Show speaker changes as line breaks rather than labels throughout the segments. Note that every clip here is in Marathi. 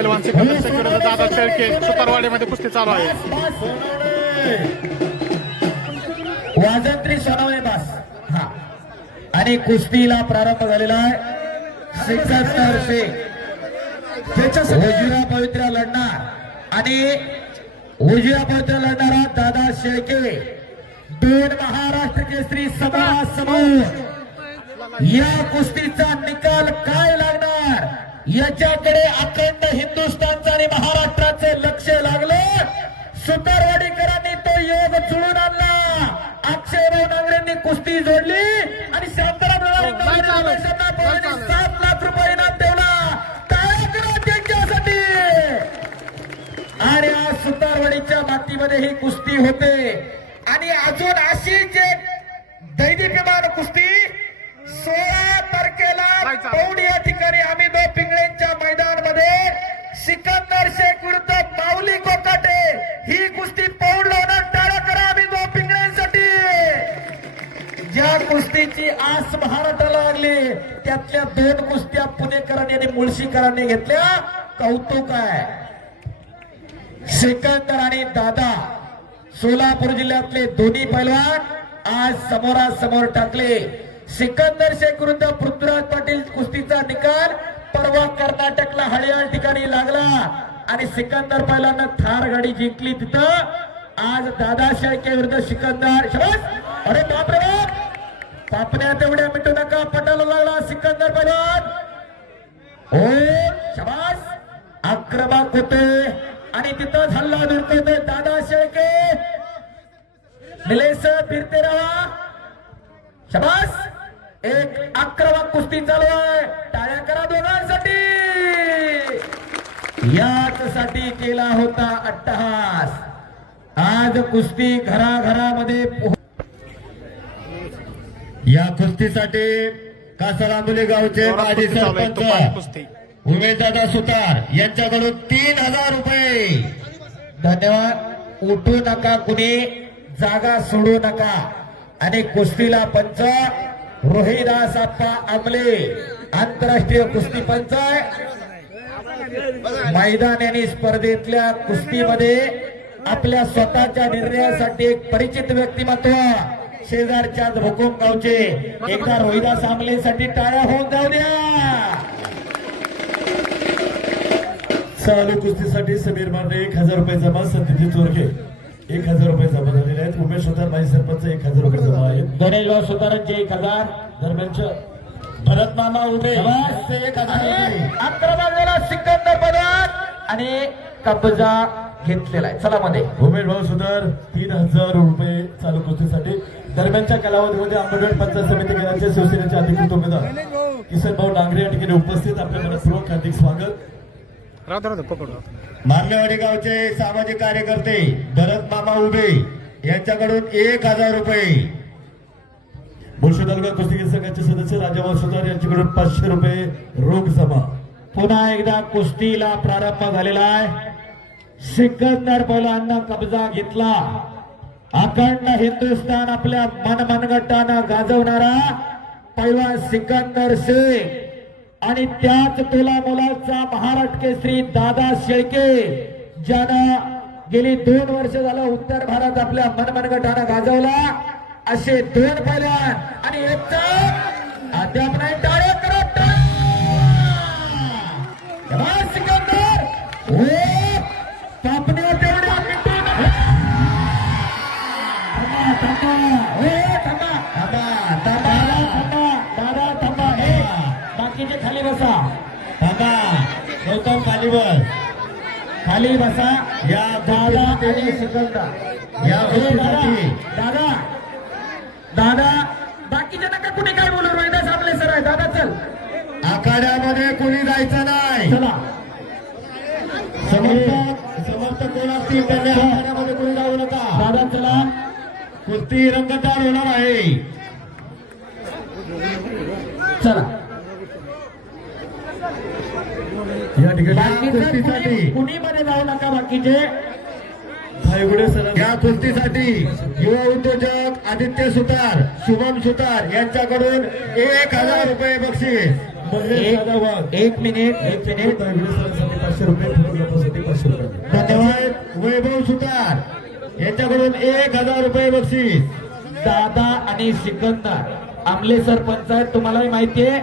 पहिलवान सिकंदर शेख दादा शेळके सुतारवाडीमध्ये कुस्ती चालू आहे.
वाजंत्री सोनवणे बास. हा. आणि कुस्तीला प्रारंभ झालेला आहे. सिकंदर शेख उजव्या पवित्र लढणार. आणि उजव्या पवित्र लढणारा दादा शेळके. दोन महाराष्ट्र केसरी समोरासमोर या कुस्तीचा निकाल काय लागणार? याच्याकडे अखंड हिंदुस्थानचं आणि महाराष्ट्राचे लक्ष लागलं. सुतारवाडीकरांनी तो योग जुळून आणला. अक्षयराव नांगरेंनी कुस्ती जोडली आणि शांताराम
चालत.
सात लाख रुपये इनाम ठेवला त्यांच्यासाठी. आणि आज सुतारवाडीच्या मातीमध्ये ही कुस्ती होते. आणि अजून अशीच एक दैदिप्यमान कुस्ती. सोळा तारखेला
जायचं.
पौड या ठिकाणी आम्ही दो पिंगळेंच्या मैदानामध्ये सिकंदर शेख विरुद्ध माऊली कोकाटे. ही कुस्ती पौड लावणार टाळा करा आम्ही दो पिंगळेंसाठी ज्या कुस्तीची आस महाराष्ट्राला लागली त्यातल्या दोन कुस्त्या पुणेकरांनी आणि मुळशीकरांनी घेतल्या. कौतुक आहे. सिकंदर आणि दादा सोलापूर जिल्ह्यातले दोन्ही पैलवान आज समोरासमोर टाकले. सिकंदर शेख विरुद्ध पृथ्वीराज पाटील कुस्तीचा निकाल. परवा कर्नाटकला हळियाळ ठिकाणी लागला. आणि सिकंदर पहिल्यांदा थार गाडी जिंकली तिथं. आज दादा शेळके विरुद्ध सिकंदर. अरे बापरे! पापण्या तेवढ्या मिटू नका. पटाला लागला सिकंदर पहिल्यान हो शबास! आक्रमक होते. आणि तिथं हल्ला धुडकवतोय दादा शेळके. निलेश फिरते राहा शबास! एक आक्रमक कुस्ती चालू आहे. टाळ्या करा दोघांसाठी. याच साठी केला होता अट्टहास. आज कुस्ती घराघरामध्ये
या कुस्तीसाठी कासार आंबोली गावचे माजी सरपंच उमेशदादा सुतार यांच्याकडून तीन हजार रुपये.
धन्यवाद. उठू नका कुणी जागा सोडू नका. आणि कुस्तीला पंच रोहिदास आप्पा आमले आंतरराष्ट्रीय कुस्ती पंच मैदान आणि स्पर्धेतल्या कुस्तीमध्ये आपल्या स्वतःच्या निर्णयासाठी एक परिचित व्यक्तिमत्व शेजारच्या भोकुम गावचे. एकदा रोहिदास आमलेसाठी टाळ्या होऊन जाऊ द्या.
चालू कुस्तीसाठी समीर मारणे एक हजार रुपये जमा सत्यजित चोरके एक हजार रुपये जमा झालेले आहेत. उमेश होतार माजी सरपंच एक हजार रुपये जमा आहेत.
गणेशराव सुतारांचे एक हजार.
दरम्यानच्या भरत मामा उभे. एक हजार रुपये.
आक्रमण झाला सिकंदर पदार्थ आणि कब्जा घेतलेला आहे. चला मध्ये.
उमेश भाऊ सुधार तीन हजार रुपये चालू कुस्तीसाठी. दरम्यानच्या कालावधीमध्ये आंबेडकर पंचायत समिती केंद्राचे शिवसेनेचे अधिकृत उमेदवार. किसन भाऊ डांगरे या ठिकाणी उपस्थित. आपल्या मनपूर्वक हार्दिक स्वागत.
राहू
मारलेवाडी गावचे सामाजिक कार्यकर्ते भरत मामा उभे यांच्याकडून एक हजार रुपये.
मुळशी तालुका कुस्तीगीर संघाचे सदस्य राजाभाऊ सुधार यांच्याकडून पाचशे रुपये रोख जमा.
पुन्हा एकदा कुस्तीला प्रारंभ झालेला आहे. सिकंदर पौलांना कब्जा घेतला. अखंड हिंदुस्थान आपल्या मनमनगटानं गाजवणारा पैलवान सिकंदर सिंग आणि त्याच तोला मोलाचा महाराष्ट्र केसरी दादा शेळके ज्यानं गेली दोन वर्ष झालं उत्तर भारत आपल्या मनमनगटानं गाजवला. असे दोन पैलवान आणि एक अद्याप नाही टाळ्या
कालीवर
खाली बसा.
या
दादा आणि सिकंदर
या
हो, दादा दादा दादा बाकीचे नका कुणी काय बोलू रोहिदास आपले सर आहे. दादा चल.
आखाड्यामध्ये कोणी जायचं नाही.
चला.
समर्थक समर्थक कोण असतील त्यांनी आखाड्यामध्ये कोणी जाऊ नका.
दादा चला.
कुस्ती रंगतदार होणार आहे.
चला
या ठिकाणी
जाऊ नका बाकीचे.
भाईगुडे सर.
या कुस्तीसाठी युवा उद्योजक आदित्य सुतार शुभम सुतार यांच्याकडून एक हजार रुपये बक्षीस.
एक मिनिट एक मिनिट.
पाचशे रुपये पाचशे रुपये.
धन्यवाद वैभव सुतार. यांच्याकडून एक हजार रुपये बक्षीस.
दादा आणि सिकंदर. आमले सरपंच आहेत तुम्हालाही माहितीये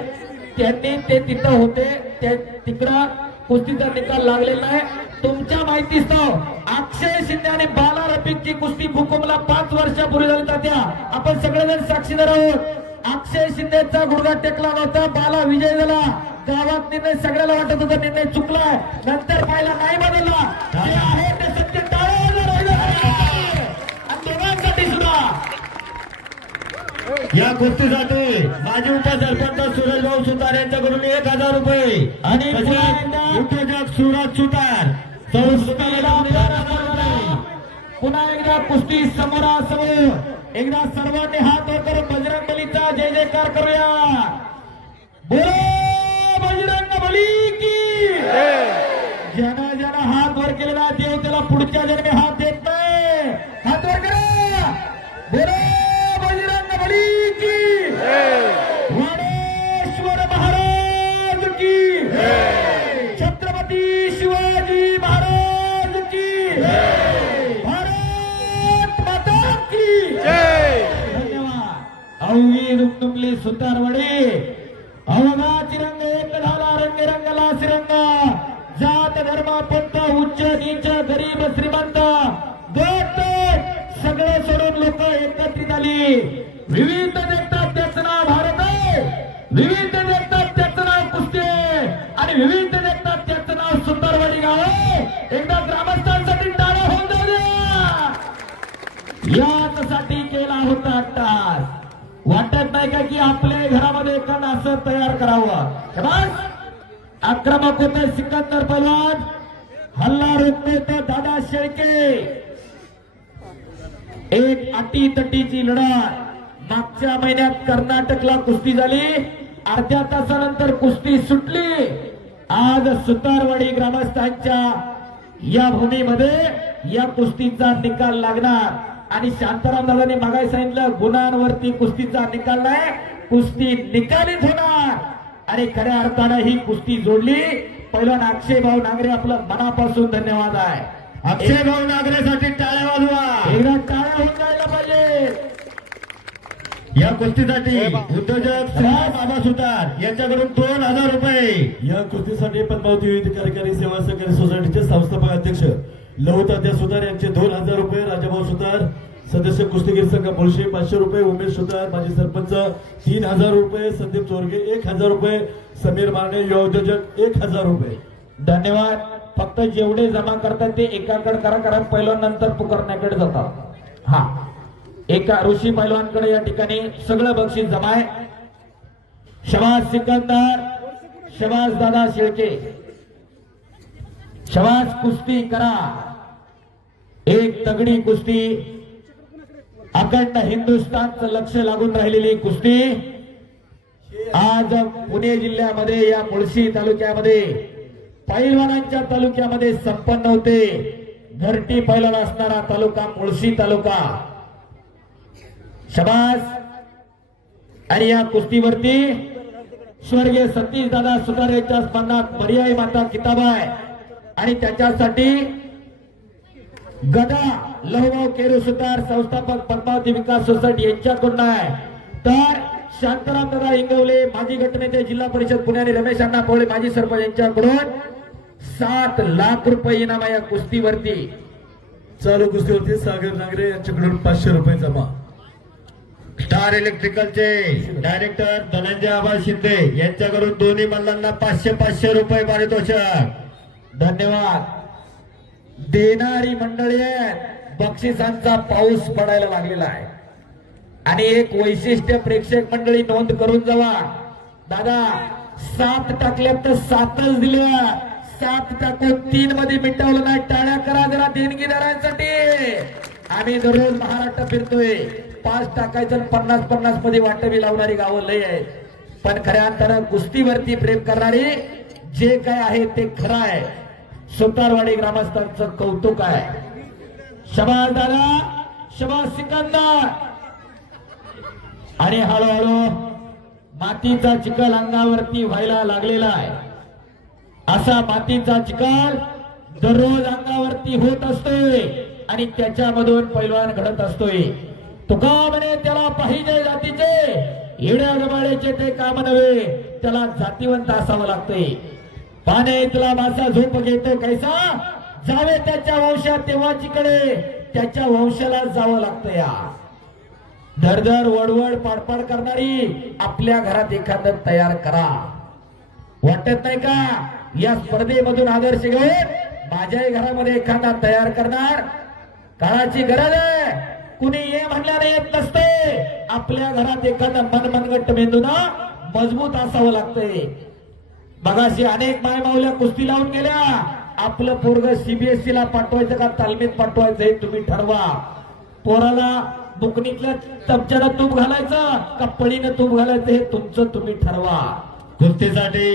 त्यांनी ते तिथं होते ते तिकडं कुस्तीचा निकाल लागलेला आहे. तुमच्या माहितीस अक्षय शिंदे आणि बाला रफिकची कुस्ती हुकुमला पाच वर्षापूर्वी झाली त्या आपण सगळेजण साक्षीदार आहोत. अक्षय शिंदेचा गुडघा टेकला नव्हता. बाला विजय झाला. गावात निर्णय सगळ्याला वाटत होता. निर्णय चुकलाय. नंतर पाहिला नाही बदलला जे आहे
या कुस्तीसाठी माजी उपसरपंच सुरेश भाऊ सुतार यांच्याकडून एक हजार रुपये
आणि
तसेच
पुन्हा एकदा-
उद्योजक सुरज सुतार.
पुन्हा एकदा कुस्ती समोरासमोर. एकदा सर्वांनी हात वर करून बजरंग बलीचा जय जयकार करूया. बोलो बजरंग बली की ज्यानं ज्यानं हात वर केलेला देव त्याला पुढच्या जन्मी अवघी रुमनुमली अवघा अवघाची एक झाला रंग रंगला श्रीरंग जात धर्म पंथ उच्च नीच गरीब श्रीमंत. गट सगळे सोडून लोक एकत्रित आली. विविध देखतात त्याच नाव भारत विविध देखतात त्याच नाव कुस्ते आणि विविध देखतात त्याच नाव सुंदरवाडी गाव एकदा ग्रामस्थांसाठी टाळ्या होऊन जाऊ द्या. यासाठी केला होता अट्टास वाटत नाही का की आपल्या घरामध्ये एखादं असं तयार करावं? बस आक्रमक होते सिकंदर पलवान हल्ला रोखते तर दादा शेळके. एक अटी तटीची लढत मागच्या महिन्यात कर्नाटकला कुस्ती झाली. अर्ध्या तासानंतर कुस्ती सुटली. आज सुतारवाडी ग्रामस्थांच्या या भूमीमध्ये या कुस्तीचा निकाल लागणार. आणि शांताराम दादांनी मागाय सांगितलं गुणांवरती कुस्तीचा निकाल नाही कुस्ती निकालीत होणार. आणि खऱ्या अर्थानं ही कुस्ती जोडली. पहिला अक्षय भाऊ नागरे आपलं मनापासून धन्यवाद आहे.
अक्षय भाऊ नागरेसाठी टाळ्या वाजवा.
एकदा टाळ्या होऊन जायला पाहिजे.
या कुस्तीसाठी उद्योजक श्रीराम बाबा सुतार यांच्याकडून दोन हजार रुपये.
या कृतीसाठी पद्मावती विविध कार्यकारी सेवा सहकारी सोसायटीचे संस्थापक अध्यक्ष लहुतात्या सुतार यांचे दोन हजार रुपये राजाभाऊ सुतार सदस्य कुस्तीगीर संघ मुळशी पाचशे रुपये उमेश सुतार माजी सरपंच तीन हजार रुपये संदीप चोरगे एक हजार रुपये समीर माने युवा उद्योजक एक हजार रुपये.
धन्यवाद. फक्त जेवढे जमा करतात ते एकाकडे करा कारण पहिलं नंतर पुकारण्याकडे जातात. हा. एका ऋषी पैलवानकडे या ठिकाणी सगळं बक्षीस जमा आहे. शबाज सिकंदर शबाज दादा शेळके. शबाज कुस्ती करा. एक तगडी कुस्ती. अखंड हिंदुस्थानचं लक्ष लागून राहिलेली कुस्ती आज पुणे जिल्ह्यामध्ये या मुळशी तालुक्यामध्ये पैलवानांच्या तालुक्यामध्ये संपन्न होते. घरटी पैलवान असणारा तालुका मुळशी तालुका. शबास. आणि या कुस्तीवरती स्वर्गीय सतीश दादा सुतार यांच्या स्मरणात पर्यायी माता किताब आहे. आणि त्याच्यासाठी गदा लहभाऊ केरू सुतार संस्थापक पद्मावती विकास सोसायटी यांच्याकडून आहे. तर शांताराम दादा इंगवले माजी गटनेते जिल्हा परिषद पुणे आणि रमेश अण्णा पोळे माजी सरपंच यांच्याकडून सात लाख रुपये इनाम या कुस्तीवरती.
चालू कुस्तीवरती सागर नागरे यांच्याकडून पाचशे रुपये जमा.
स्टार इलेक्ट्रिकलचे डायरेक्टर धनंजय आबा शिंदे यांच्याकडून दोन्ही मल्लांना पाचशे पाचशे रुपये पारितोषिक.
धन्यवाद. देणारी मंडळी आहेत. बक्षिसांचा पाऊस पडायला लागलेला आहे. आणि एक वैशिष्ट्य प्रेक्षक मंडळी नोंद करून जावा. दादा सात टाकल्यात तर सातच दिल्या सात टाकून तीन मध्ये मिटवलं नाही. टाळ्या करा जरा देणगीदारांसाठी. आम्ही दररोज महाराष्ट्र फिरतोय. पाच टाकायचं पन्नास पन्नासमध्ये वाटवी लावणारी गावं लय आहे पण खऱ्या अंतर कुस्तीवरती प्रेम करणारी जे काय आहे ते खरं आहे. सुतारवाडी ग्रामस्थांचं कौतुक आहे. शबाज दादा शबाज सिकंदर. आणि हळूहळू मातीचा चिखल अंगावरती व्हायला लागलेला आहे. असा मातीचा चिखल दररोज अंगावरती होत असतोय आणि त्याच्यामधून पैलवान घडत असतोय. तुका म्हणे त्याला पाहिजे जातीचे. हिड्या गबाळ्याचे ते काम नव्हे त्याला जातीवंत असावं लागतंय. पाने तुला मासा झोप घेतो कैसा? जावे त्याच्या वंशात तेव्हा तेव्हाचीकडे त्याच्या वंशाला जावं लागतं या. धडधड वडवड पाडपाड करणारी आपल्या घरात एखादं तयार करा. वाटत नाही का? या स्पर्धेमधून आदर्श घेऊन माझ्याही घरामध्ये एखादा तयार करणार. काळाची गरज आहे. कुणी ये म्हणल्याने येत नसते. आपल्या घरात एखादा मनमनगट्ट मेंदूना मजबूत असावं लागतंय. मगाशी अनेक मायमावल्या कुस्ती लावून गेल्या. आपलं पोरग सीबीएसई ला पाठवायचं का? तालमीत पाठवायचं हे तुम्ही ठरवा. पोराला बुकणीतल्या चमच्यानं तूप घालायचं का पळीनं तूप घालायचं हे तुमचं तुम्ही ठरवा.
कुस्तीसाठी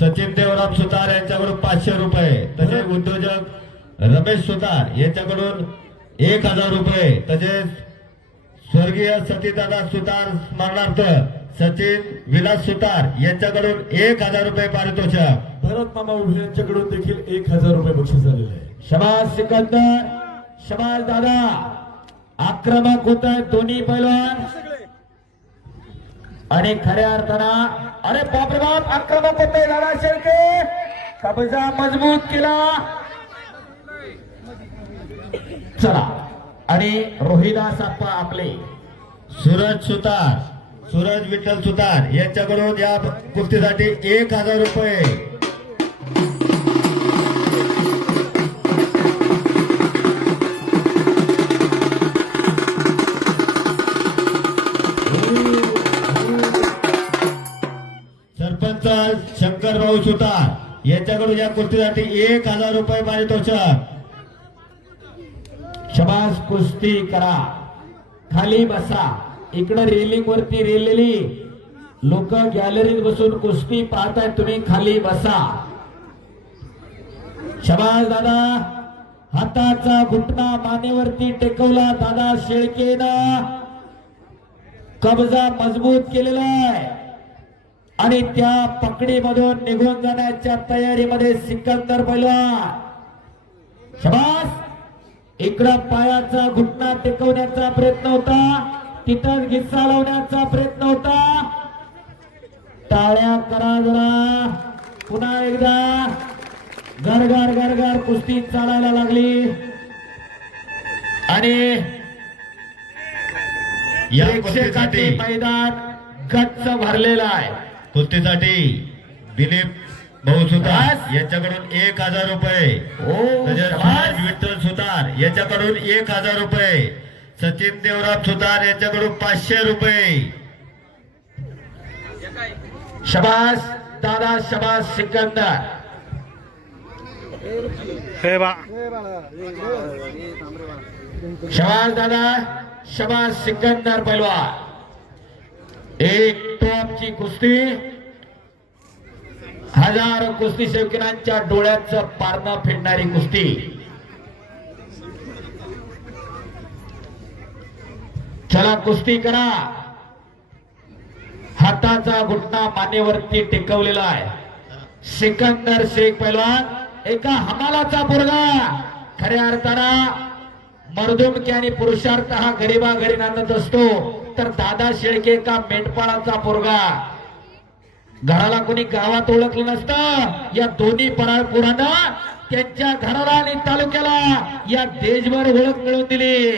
सचिन देवराम सुतार यांच्याकडून पाचशे रुपये तसेच उद्योजक रमेश सुतार यांच्याकडून एक हजार रुपये तसेच स्वर्गीय सतीदादा सुतार स्मरणार्थ सचिन विलास सुतार यांच्याकडून एक हजार रुपये पारितोषिक.
भरत मामा उभे यांच्याकडून देखील एक हजार रुपये बक्षीस झालेले आहे.
शबाज सिकंदर शबाज दादा आक्रमक होत आहेत दोन्ही पैलवान. आणि खऱ्या अर्थानं अरे बापरे बाप आक्रमक होत आहे दादा शेळके कब्जा मजबूत केला. चला. आणि रोहिदास आप्पा आपले.
सूरज सुतार. सूरज विठ्ठल सुतार यांच्याकडून या कुस्तीसाठी एक हजार रुपये. सरपंच शंकर भाऊ सुतार यांच्याकडून या कुस्तीसाठी एक हजार रुपये पारितोषक.
शबास कुस्ती करा. खाली बसा. इकडे रेलिंग वरती रेलेली लोक गॅलरीत बसून कुस्ती पाहताय तुम्ही खाली बसा. शबाज दादा हाताचा घुटना मानेवरती टेकवला दादा शेळकेनं. कब्जा मजबूत केलेला आहे. आणि त्या पकडीमधून निघून जाण्याच्या तयारीमध्ये सिकंदर पहिला शबास इकडं पायाचा घुटना टेकवण्याचा प्रयत्न होता. तिथं गिस्सा लावण्याचा प्रयत्न होता. टाळ्या करा जरा. पुन्हा एकदा. गरगार गरगार कुस्ती चालायला लागली. आणि
कुस्तीसाठी
मैदान गच्च भरलेलं आहे.
कुस्तीसाठी दिलीप भाऊ सुतार. यांच्याकडून एक हजार रुपये. विठ्ठल सुतार यांच्याकडून एक हजार रुपये. सचिन देवराम सुतार यांच्याकडून पाचशे रुपये.
शबास दादा शबास सिकंदर. शबाज दादा शबाज सिकंदर पैलवान एक टॉपची कुस्ती. हजारो कुस्ती सेवकिनांच्या डोळ्याचं पारणं फेडणारी कुस्ती. चला कुस्ती करा. हाताचा घुटना मानेवरती टेकवलेला आहे. सिकंदर शेख पैलवान एका हमालाचा पोरगा. खऱ्या अर्थानं मर्दुमकी आणि पुरुषार्थ हा गरीबा घरी नांदत असतो. तर दादा शेळके का मेंढपाळाचा पोरगा. घराला कोणी गावात ओळखलं नसतं. या दोन्ही पराळपुरानं त्यांच्या घराला आणि तालुक्याला या देशभर ओळख मिळवून दिली.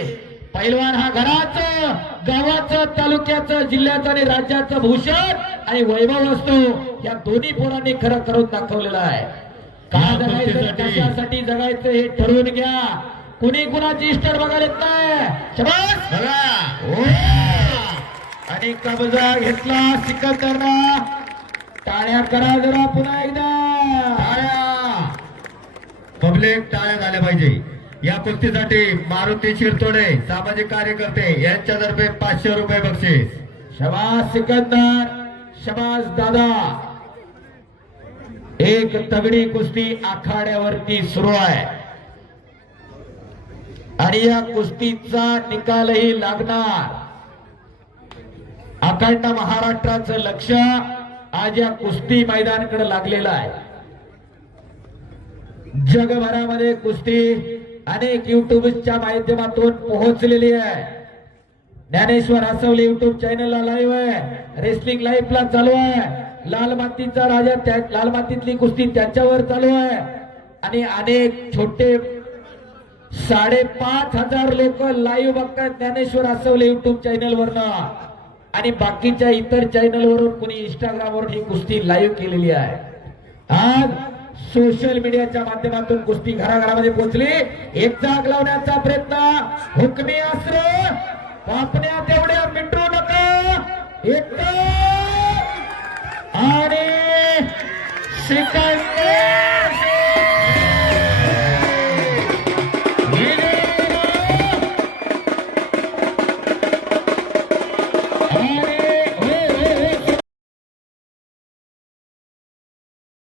पैलवान हा घराचं गावाचं तालुक्याचं जिल्ह्याचं आणि राज्याचं भूषण आणि वैभव असतो. या दोन्ही पोरांनी खरं करून दाखवलेलं आहे. का जगायचं कशासाठी जगायचं हे ठरवून घ्या. कुणी कुणाची इस्टर बघायला येत नाही ओ! आणि कब्जा घेतला सिकंदरना. टाळ्या करा जरा पुन्हा एकदा.
टाळ्या. पब्लिक टाळ्या झाल्या पाहिजे. या कुस्तीसाठी मारुती शिरतोडे सामाजिक कार्यकर्ते यांच्यातर्फे पाचशे रुपये बक्षीस.
शबास सिकंदर शबास दादा. एक तगडी कुस्ती आखाड्यावरती सुरू आहे. आणि या कुस्तीचा निकालही लागणार. अखंड महाराष्ट्राचं लक्ष आज या कुस्ती मैदानाकडे लागलेलं आहे. जगभरामध्ये कुस्ती अनेक युट्यूबच्या माध्यमातून पोहोचलेली आहे. ज्ञानेश्वर आसवले युट्यूब चॅनलला लाईव्ह आहे. रेसलिंग लाईव्ह ला चालू आहे. लाल मातीचा राजा त्या लाल मातीतली कुस्ती त्याच्यावर चालू आहे. आणि अनेक छोटे साडेपाच हजार लोक लाईव्ह बघतात ज्ञानेश्वर हसवले युट्यूब चॅनल वरनं आणि बाकीच्या इतर चॅनल वरून कोणी इंस्टाग्राम वरून ही कुस्ती लाईव्ह केलेली आहे. आज सोशल मीडियाच्या माध्यमातून कुस्ती घराघरामध्ये पोहोचली. एक जाग लावण्याचा प्रयत्न. हुकमी अस्त्र पापण्या तेवढ्या मिटू नका. एक आणि सिकंदर